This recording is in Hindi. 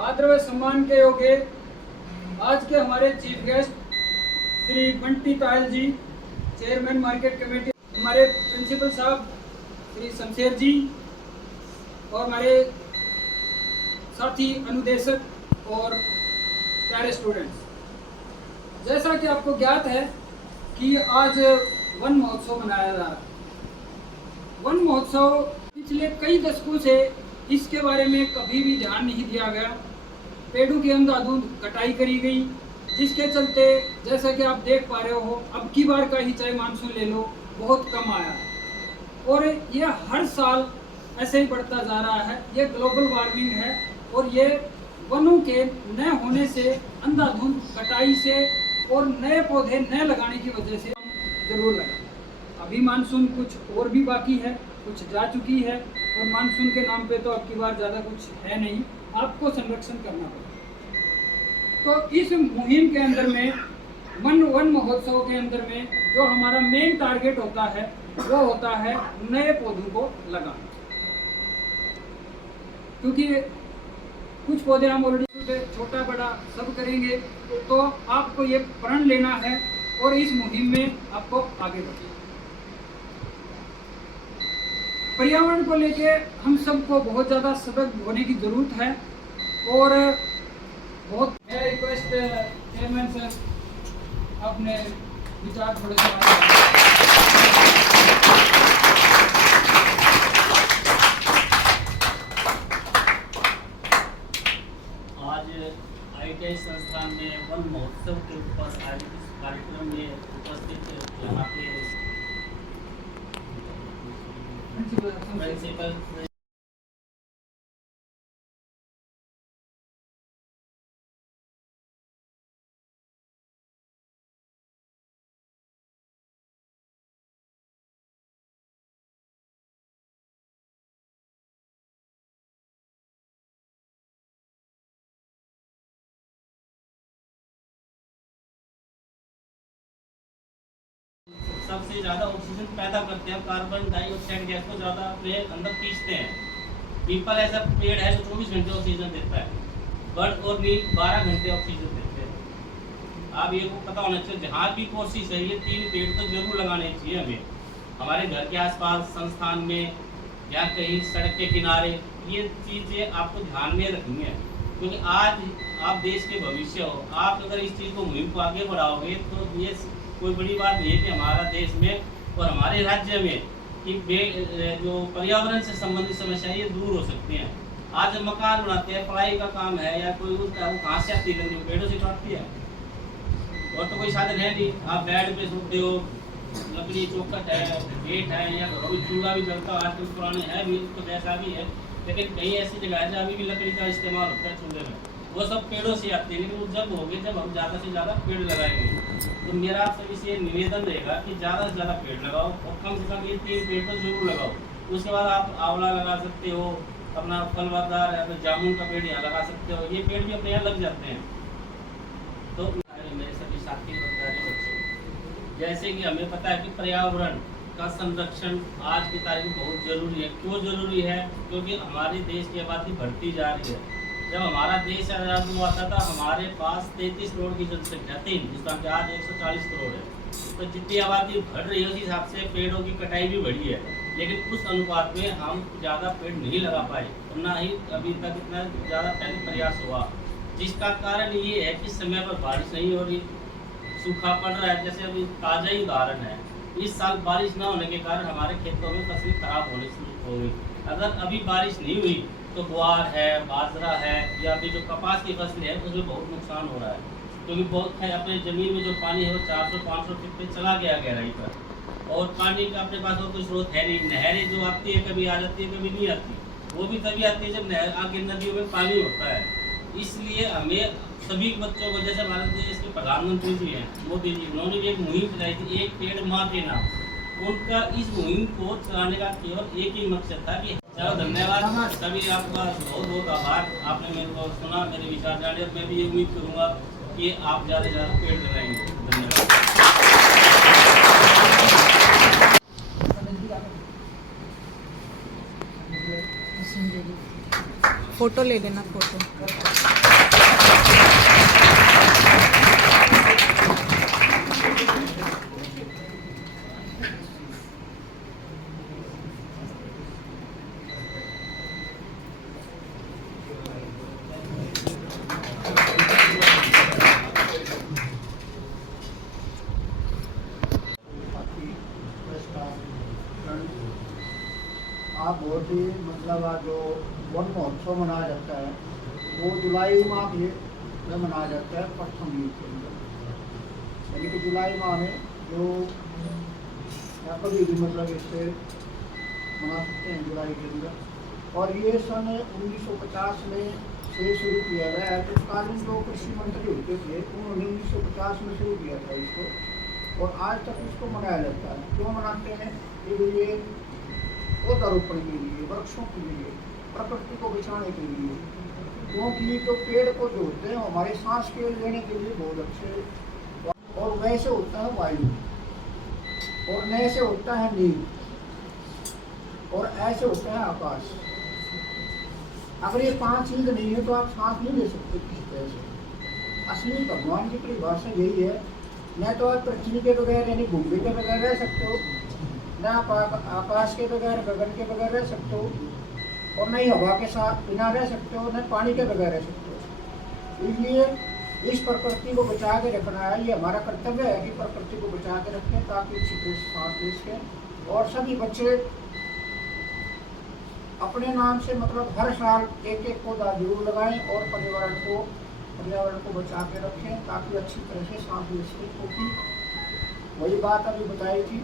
आदर व सम्मान के योग्य आज के हमारे चीफ गेस्ट श्री बंटी तायल जी, चेयरमैन मार्केट कमेटी, हमारे प्रिंसिपल साहब श्री शमशेर जी और हमारे साथी अनुदेशक और प्यारे स्टूडेंट्स। जैसा कि आपको ज्ञात है कि आज वन महोत्सव मनाया जा रहा है। वन महोत्सव पिछले कई दशकों से इसके बारे में कभी भी ध्यान नहीं दिया गया। पेड़ों की अंधाधुंध कटाई करी गई, जिसके चलते जैसा कि आप देख पा रहे हो अब की बार का ही चाहे मानसून ले लो बहुत कम आया है और ये हर साल ऐसे ही बढ़ता जा रहा है। ये ग्लोबल वार्मिंग है और ये वनों के न होने से, अंधाधुंध कटाई से और नए पौधे न लगाने की वजह से हम जरूर लगाएं। अभी मानसून कुछ और भी बाकी है, कुछ जा चुकी है और मानसून के नाम पे तो अब की बार ज़्यादा कुछ है नहीं, आपको संरक्षण करना पड़ेगा। तो इस मुहिम के अंदर में वन महोत्सव के अंदर में जो हमारा मेन टारगेट होता है वो होता है नए पौधों को लगाना, क्योंकि कुछ पौधे हम ऑलरेडी छोटा बड़ा सब करेंगे, तो आपको ये प्रण लेना है और इस मुहिम में आपको आगे बढ़ना है। पर्यावरण को लेके हम सबको बहुत ज़्यादा सतर्क होने की ज़रूरत है और बहुत मेरा रिक्वेस्ट चेयरमैन सर अपने विचार थोड़े से आज ITI संस्थान में वन महोत्सव के ऊपर आयोजित इस कार्यक्रम में उपस्थित यहाँ के प्रिंसिपल सबसे ज़्यादा ऑक्सीजन पैदा करते हैं, कार्बन डाइऑक्साइड गैस को ज़्यादा अपने अंदर खींचते हैं। पीपल ऐसा पेड़ है जो 24 घंटे ऑक्सीजन देता है, बर्ड और नीम 12 घंटे ऑक्सीजन देते हैं। आप ये को पता होना चाहिए, जहाँ भी कोशिश है ये 3 पेड़ तो जरूर लगाने चाहिए हमें, हमारे घर के आसपास, संस्थान में या कहीं सड़क के किनारे। ये चीज़ें आपको ध्यान में रखनी है, क्योंकि आज आप देश के भविष्य हो। आप अगर इस चीज़ को मुहिम को आगे बढ़ाओगे तो ये कोई बड़ी बात नहीं है कि हमारा देश में और हमारे राज्य में कि जो पर्यावरण से संबंधित समस्या ये दूर हो सकती हैं। आज हम मकान बनाते हैं, पढ़ाई का काम है या कोई उसका वो कहाँ से आती है, पेड़ों से काटती है और तो कोई साधन है नहीं। आप बेड पे सोते हो, लकड़ी चौखट है, गेट है या कोई चूल्हा भी जलता है, आजकल पुराने है भी तो ऐसा भी है, लेकिन कई ऐसी जगह है जहाँ अभी भी लकड़ी का इस्तेमाल होता है चूल्हे में, वो सब पेड़ों से आते हैं। लेकिन वो जब होंगे जब हम ज़्यादा से ज़्यादा पेड़ लगाएंगे। तो मेरा आप सभी से निवेदन रहेगा कि ज़्यादा से ज़्यादा पेड़ लगाओ और कम से कम ये 3 पेड़ तो जरूर लगाओ। उसके बाद आप आंवला लगा सकते हो, अपना फलवारदार जामुन का पेड़ यहाँ लगा सकते हो, ये पेड़ भी अपने यहाँ लग जाते हैं। तो मेरे सभी साथी और प्यारे बच्चों, जैसे कि हमें पता है कि पर्यावरण का संरक्षण आज की तारीख में बहुत जरूरी है। क्यों जरूरी है? क्योंकि हमारे देश की आबादी बढ़ती जा रही है। जब हमारा देश आज़ाद हुआ था हमारे पास 33 करोड़ की जनसंख्या थी, हिंदुस्तान के आज 140 करोड़ है। तो जितनी आबादी बढ़ रही है उस हिसाब से पेड़ों की कटाई भी बढ़ी है, लेकिन उस अनुपात में हम ज़्यादा पेड़ नहीं लगा पाए और ना ही अभी तक इतना ज़्यादा पहले प्रयास हुआ, जिसका कारण ये है कि समय पर बारिश नहीं हो रही, सूखा पड़ रहा है। जैसे अभी ताज़ा ही उदाहरण है, इस साल बारिश न होने के कारण हमारे खेतों में फसलें खराब होने शुरू हो गई। अगर अभी बारिश नहीं हुई तो ग्वार है, बाजरा है या अभी जो कपास की फसलें हैं उसमें बहुत नुकसान हो रहा है, क्योंकि बहुत अपने ज़मीन में जो पानी है वो 400-500 फीट पे चला गया गहराई पर, और पानी का अपने पास और कोई स्रोत है नहीं। नहरें जो आती है कभी आ जाती है कभी नहीं आती, वो भी तभी आती है जब नहर आगे नदियों में पानी होता है। इसलिए हमें सभी बच्चों को, जैसे भारत देश के प्रधानमंत्री जी हैं मोदी जी, उन्होंने भी एक मुहिम चलाई थी, एक पेड़ माँ के नाम। उनका इस मुहिम को चलाने का केवल एक ही मकसद था कि चलो धन्यवाद सभी, आपका बहुत बहुत आभार। आपने मेरे को सुना, मेरे विचार जाने, और मैं भी ये उम्मीद करूँगा कि आप ज़्यादा से ज़्यादा पेड़ लगाएंगे। धन्यवाद। फोटो ले लेना फोटो। आप बहुत ही मतलब आज जो वन महोत्सव मनाया जाता है वो जुलाई माह में मनाया जाता है प्रथम वीक के अंदर, यानी कि जुलाई माह में जो कभी भी मतलब इससे मना सकते हैं जुलाई के अंदर। और ये सन 1950 में से शुरू किया गया है। तत्कालीन जो कृषि मंत्री होते थे उन्होंने 1950 में शुरू किया था इसको, और आज तक इसको मनाया जाता है। क्यों मनाते हैं? कि ये पौधारोपण के लिए, वृक्षों के लिए, प्रकृति को बचाने के लिए, क्योंकि जो पेड़ को जो होते हैं हमारे सांस के लेने के लिए बहुत अच्छे, और वैसे होता है वायु, और नए से होता है नील, और ऐसे होता है आकाश। अगर ये 5 चीज नहीं है तो आप सांस नहीं ले सकते किसी तरह से। असली भगवान की परिभाषा यही है, न तो आप पृथ्वी के बगैर यानी भूमि के बगैर रह सकते हो, न आप आकाश के बगैर, गगन के बगैर रह सकते हो, और न ही हवा के साथ बिना रह सकते हो, न पानी के बगैर रह सकते हो। इसलिए इस प्रकृति को बचा के रखना है, ये हमारा कर्तव्य है कि प्रकृति को बचा के रखें ताकि अच्छी सांस ले सकें। और सभी बच्चे अपने नाम से मतलब हर साल एक पौधा जरूर लगाएं और पर्यावरण को बचा के रखें ताकि अच्छी तरह से सांस ले सकें। क्योंकि वही बात अभी बताई थी